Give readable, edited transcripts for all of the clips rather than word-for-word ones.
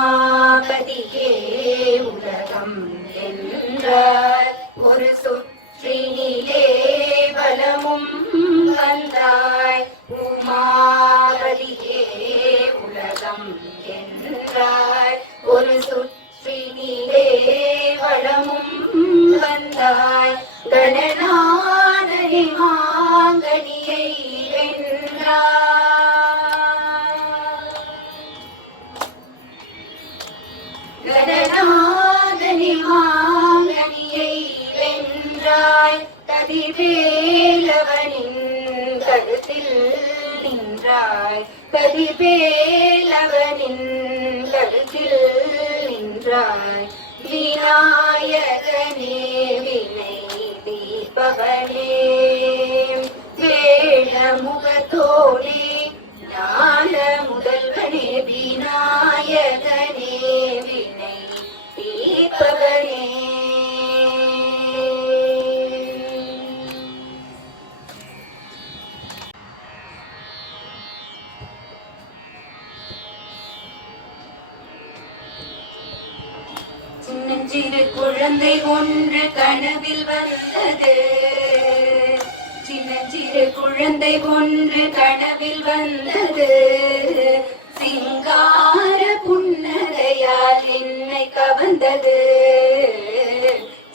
உமாபதியே உலகம் என்றார் ஒரு சுற்றினிலே பலமும் வந்தாய். உமாபதியே உலகம் என்றார் ஒரு சுற்றினிலே வளமும் வந்தாய். கணநாதனே மாங்கனியை வென்றாய். கணநாதனே மாங்கனியை வென்றாய். கதிர்வேலவனின் கழுத்தில் நின்றாய். கதிர்வேலவனின் கழுத்தில் நின்றாய். விநாயகனே வினை தீர்ப்பவனே வேளமுகத்தோனே ஞான முதல்வனே விநாயகனே வினை தீர்ப்பவனே. சின்னஞ்சிறு குழந்தை ஒன்று கனவில் வந்தது. சின்னஞ்சிறு குழந்தை ஒன்று கனவில் வந்தது. சிங்கார புன்னகையால் என்னை கவர்ந்தது.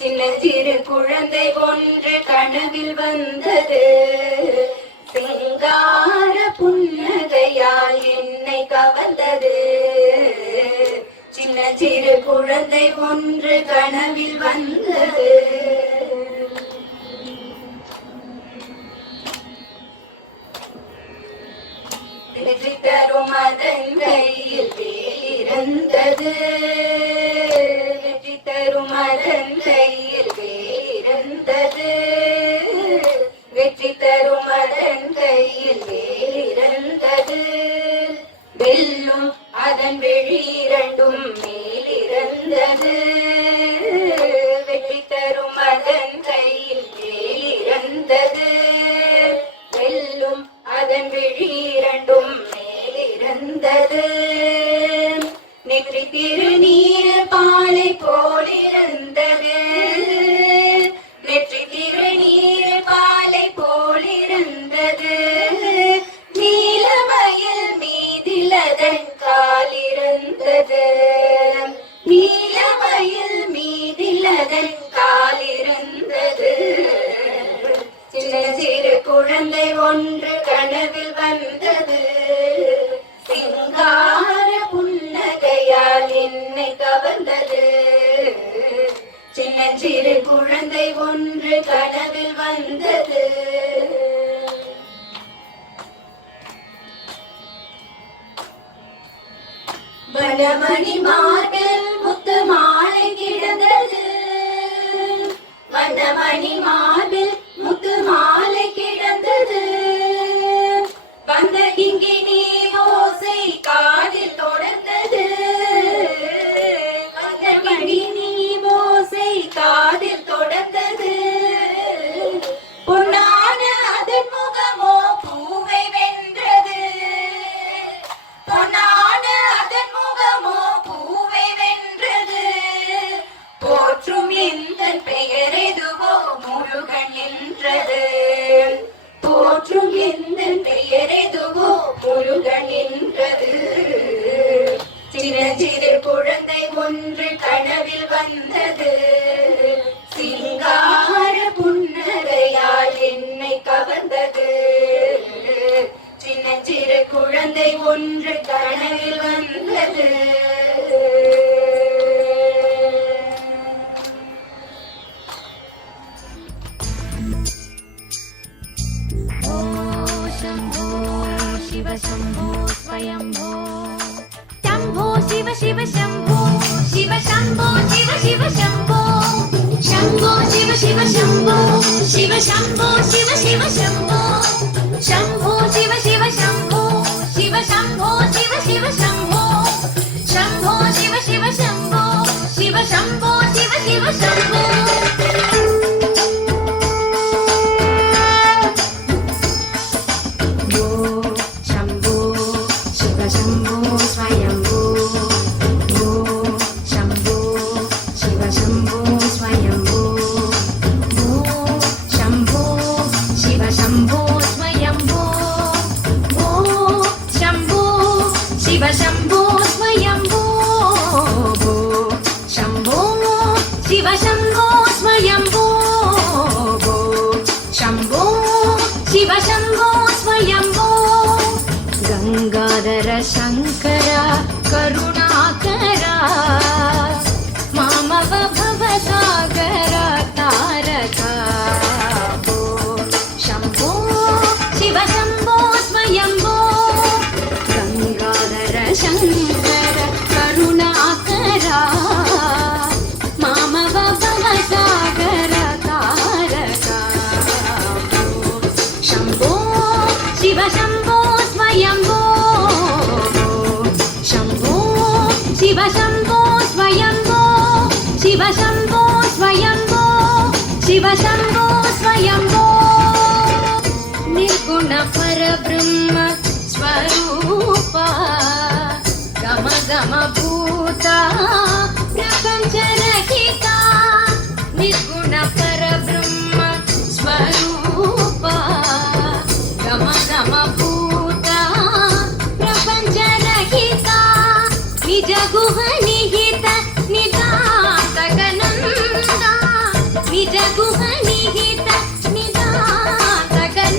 சின்னஞ்சிறு குழந்தை ஒன்று கனவில் வந்தது. சிங்கார புன்னகையால் என்னை கவர்ந்தது. சின்னஞ்சிறு குழந்தை ஒன்று கனவில் வந்தது. வெற்றி தரும் அதன் கையில் வேலிருந்தது. வெற்றி தரும் அதன் கையில் வேலிருந்தது. வெற்றி தரும் அதன் கையில் வேலிருந்தது. வெல்லும் அதன் வெளி இரண்டும் மேலிருந்தது. வெற்றி தரும் அதன் கையில் வேலிருந்தது. வெல்லும் அதன் வெளி இரண்டும் மேலிருந்தது. நெற்றி திருநீர் பாலை போலிருந்தது. நெற்றி திருநீர் பாலை போலிருந்தது. நீலமயில் மீதில் அதன் காலிருந்தது. நீலமயில் மீதில் அதன் சின்னஞ்சிறு குழந்தை ஒன்று கனவில் வந்தது. வனமணி மார்பில் முத்து மாலை கிடந்தது. வனமணி மார்பில் முத்து மாலை கிடந்தது. வந்த கிங்கினி ஓசை காதில் தொடர்ந்தது. வந்த கிங்கினி ஓசை காதில் தொடர்ந்தது. பொன்னான அதன் முகமோ பூவை வென்றது. பொன்னான அதன் முகமோ பூவை வென்றது. போற்றும் இந்த பெயர் எதுவோ முருகன் என்றது. போற்றும் இந்த பெயர் எதுவோ முருகன் என்றது. சின்னஞ்சிறு குழந்தை ஒன்று கனவில் வந்தது. சிங்கார புன்னகையால் என்னை கவர்ந்தது. சின்னஞ்சிறு குழந்தை ஒன்று கனவில் வந்தது. शम्भो स्वयम्भो शम्भो शिव शिव शम्भो शिव शम्भो शिव शिव शम्भो शम्भो शिव शिव शम्भो शिव शम्भो शिव शिव शम्भो शम्भो शिव शिव शम्भो शिव शम्भो शिव शिव शम्भो शम्भो शिव शिव शम्भो शिव शम्भो शिव शिव शम्भो शङ्करा करुणाकरा मामव भवसागरा तारका शम्भो शिव शम्भो स्वयम्भो गङ्गाधर शङ्कर करुणाकरा मामव भवसागर तारका शम्भो शिव शम्भो स्वयम्भो शिव शम्भो स्वयम्भो शिव शम्भो स्वयम्भो शिव शम्भो स्वयम्भो निर्गुण परब्रह्म स्वरूपा गम गम भूता प्रपञ्च रहिता निर्गुण परब्रह्म स्वरूपा गम गम भूता प्रपञ्च रहिता निज गुह निहित निदातकनन्दा निज गुह निहित निदातकनन्दा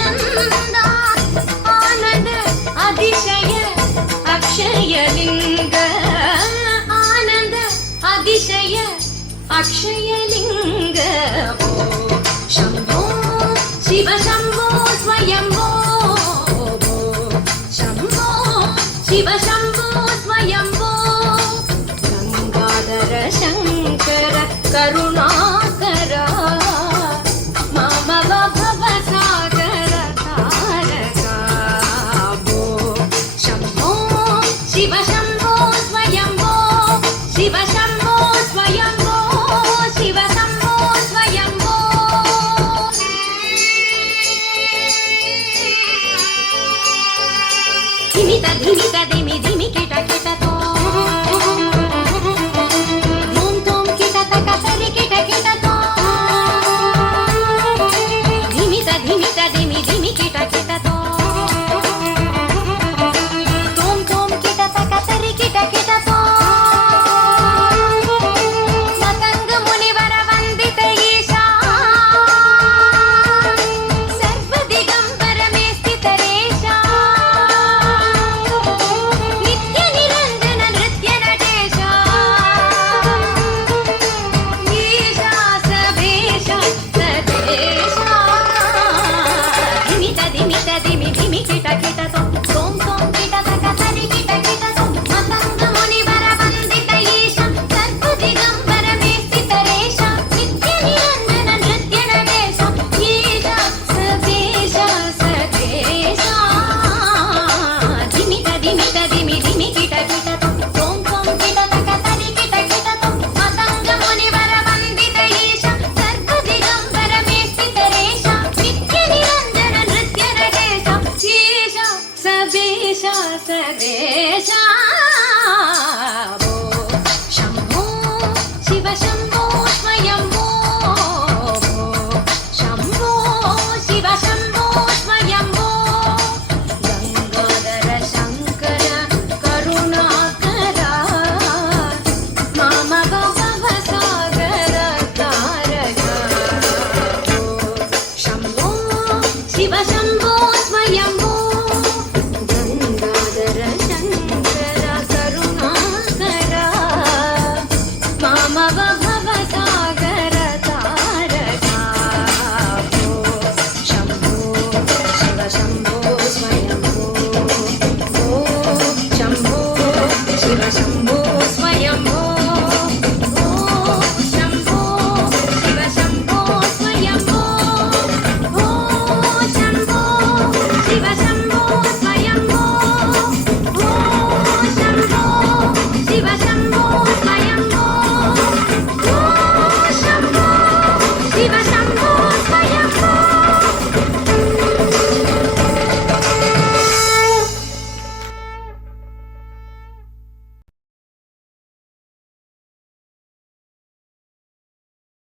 आनन्द अतिशय अक्षयलिङ्ग आनन्द अतिशय अक्षयलिङ्ग शम्भो शिव शम्भो